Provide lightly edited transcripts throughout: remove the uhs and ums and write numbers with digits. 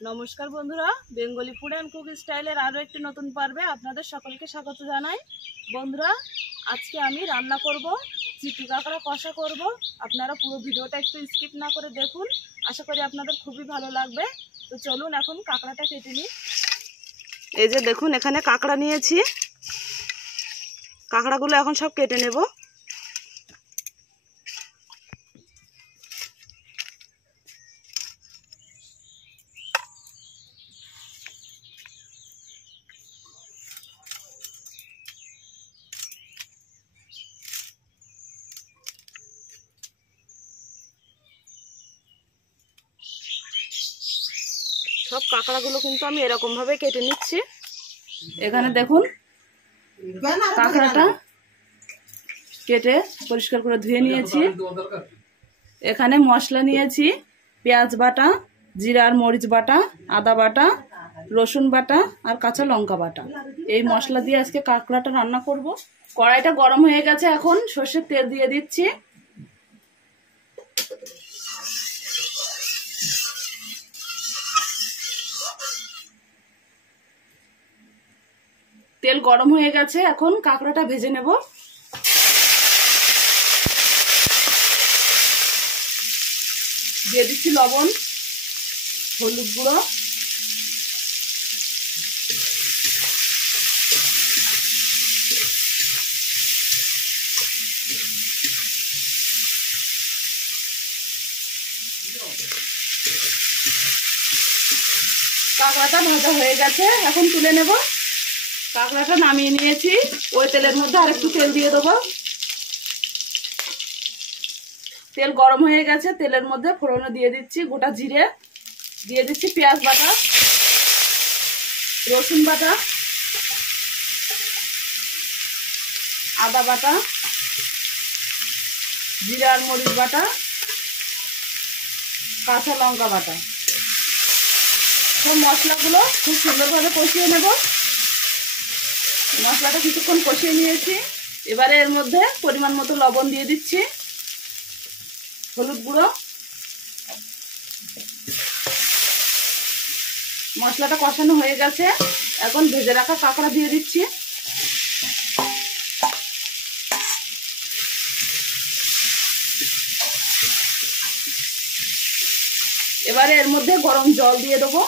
নমস্কার বন্ধুরা, Bengali food and cook স্টাইলের আরও একটি নতুন পর্বে আপনাদের সকলকে স্বাগত জানাই। বন্ধুরা, আজকে আমি রান্না করব চিটি কাঁকড়া কষা করব। আপনারা পুরো ভিডিওটা একটু স্কিপ না করে দেখুন, আশা করি আপনাদের খুবই ভালো লাগবে। তো চলুন এখন কাঁকড়াটা কেটে নিই। এই যে দেখুন, এখানে কাঁকড়া নিয়েছি। কাঁকড়াগুলো এখন সব কেটে নেব। সব কাঁকড়াগুলো কিন্তু আমি এরকম ভাবে কেটে নিচ্ছি। এখানে দেখুন, কাঁকড়াটা কেটে পরিষ্কার করে ধুয়ে নিয়েছি। এখানে মশলা নিয়েছি, পেঁয়াজ বাটা, জিরা আর মরিচ বাটা, আদা বাটা, রসুন বাটা আর কাঁচা লঙ্কা বাটা। এই মশলা দিয়ে আজকে কাঁকড়াটা রান্না করব। কড়াইটা গরম হয়ে গেছে, এখন সর্ষের তেল দিয়ে দিচ্ছি। তেল গরম হয়ে গেছে, এখন কাঁকড়াটা ভেজে নেব। দিয়ে দিচ্ছি লবণ, হলুদ গুঁড়ো, কাঁকড়াটা ভাজা হয়ে গেছে, এখন তুলে নেব। কাঁকড়াটা নামিয়ে নিয়েছি। ওই তেলের মধ্যে আরেকটু তেল দিয়ে দেবো। তেল গরম হয়ে গেছে, তেলের মধ্যে ফোড়নে দিয়ে দিচ্ছি গোটা জিরে, দিয়ে দিচ্ছি পেঁয়াজ বাটা, রসুন বাটা, আদা বাটা, জিরা আর মরিচ বাটা, কাঁচা লঙ্কা বাটা। সব মশলাগুলো খুব সুন্দরভাবে কষিয়ে নেব। মশলাটা কিছুক্ষণ কষিয়ে নিয়েছি। এবারে এর মধ্যে পরিমাণ মতো লবণ দিয়ে দিচ্ছি, হলুদ গুঁড়ো। মশলাটা কষানো হয়ে গেছে, এখন ভেজে রাখা কাঁকড়া দিয়ে দিচ্ছি। এবারে এর মধ্যে গরম জল দিয়ে দেবো।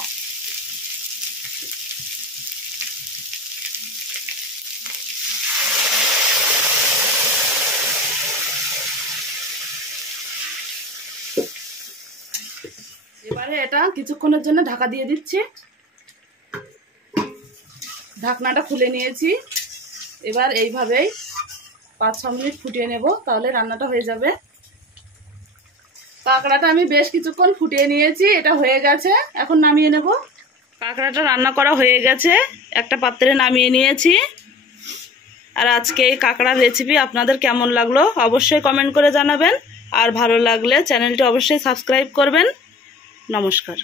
এবারে এটা কিছুক্ষণের জন্য ঢাকা দিয়ে দিচ্ছি। ঢাকনাটা খুলে নিয়েছি। এবার এইভাবেই 5-6 মিনিট ফুটিয়ে নেব, তাহলে রান্নাটা হয়ে যাবে। কাঁকড়াটা আমি বেশ কিছুক্ষণ ফুটিয়ে নিয়েছি, এটা হয়ে গেছে, এখন নামিয়ে নেব। কাঁকড়াটা রান্না করা হয়ে গেছে, একটা পাত্রে নামিয়ে নিয়েছি। আর আজকে এই কাঁকড়ার রেসিপি আপনাদের কেমন লাগলো অবশ্যই কমেন্ট করে জানাবেন। আর ভালো লাগলে চ্যানেলটি অবশ্যই সাবস্ক্রাইব করবেন। নমস্কার।